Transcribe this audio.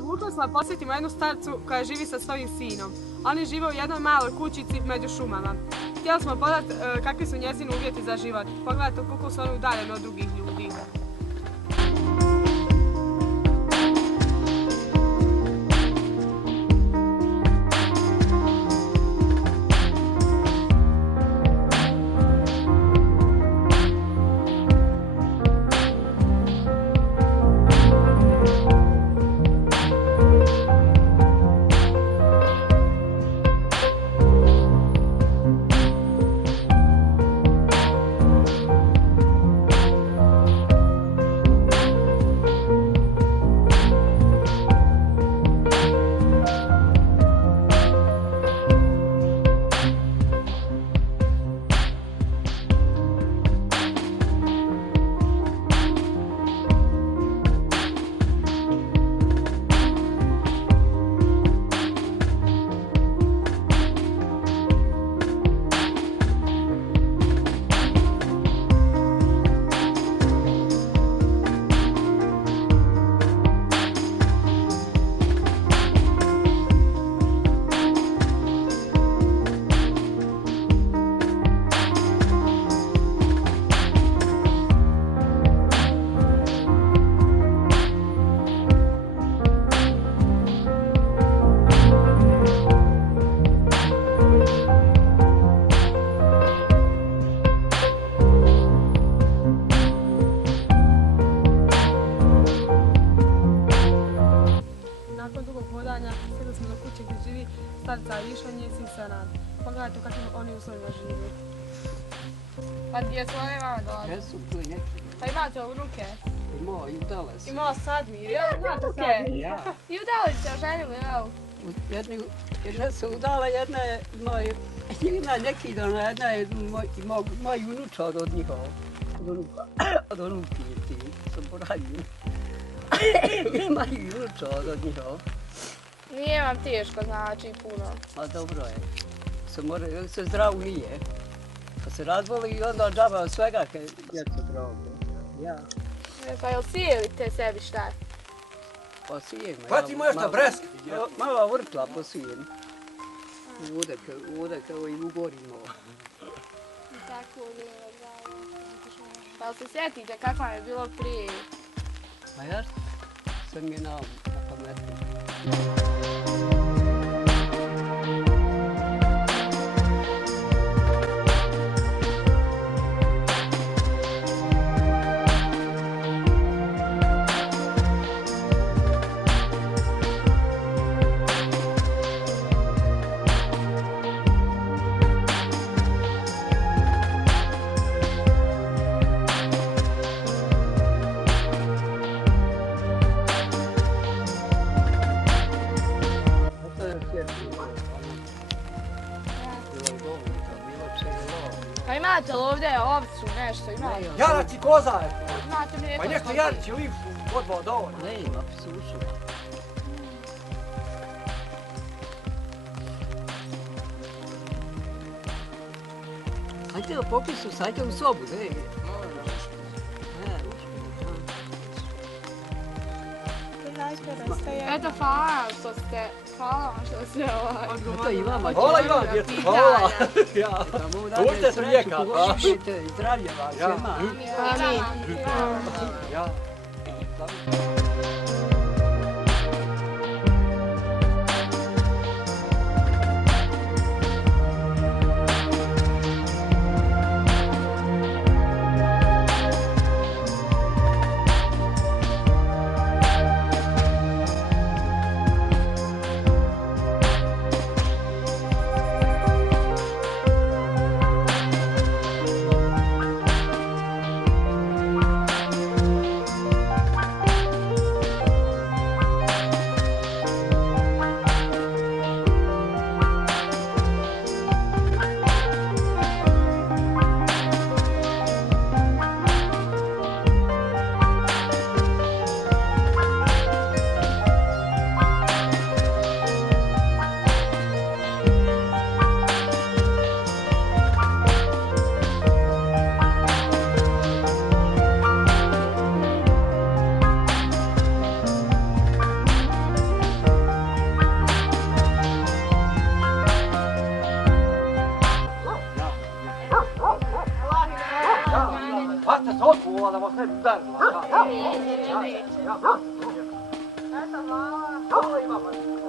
odlučili smo da posjetimo jednu starcu koja živi sa svojim sinom. Oni žive u jednoj maloj kućici među šumama. Htjeli smo podati kakvi su njezini uvjeti za život. Pogledajte koliko su oni udaljeni od drugih ljudi. Stigli smo do kuće gdje živi starica Aisha i njen sin Senad. Pogledajte u kakvim oni uslovima živi. Pa gdje su one vama dolaze? Jesu tu neki. Pa imate u ruke? Imao i udala se. Imao Sadmir, ja znate Sadmir. Ja. I udali se, oženili, evo. Jedna se udala, jedna je ima neki dan, jedna je moj unuča od njihova. Od onuki ti, sam poradio. Ima i unuča od njihova. Nije vam teško, znači, puno. A dobro je. Se zdravo nije. Pa se razvoli i onda džaba od svega kad je to zdravo. Ja. Pa jel sijevite sebi šta? Pa sijem. Pa ti možeš na bresk? Mala vrtla posijem. Ovdje kao i ugorimo. Tako je, pa jel se sjetite kako vam je bilo prije? A ja sam je na pametu. Pa imate li ovdje ovcu, nešto imate? Jarac i koza je. Imate mlijeko? Pa nešto Jarić i Livšu odvao dovoljno. Ne ima sušu. Hajde u popisu, hajde u sobu, ne? Eto, hvala vam što ste Eto i vama. Hvala i vam, djeca, hvala. Ja. Ušte su lijeka. Zdravlje vam, svema. Ja. Eto, hvala. Hvala i vama.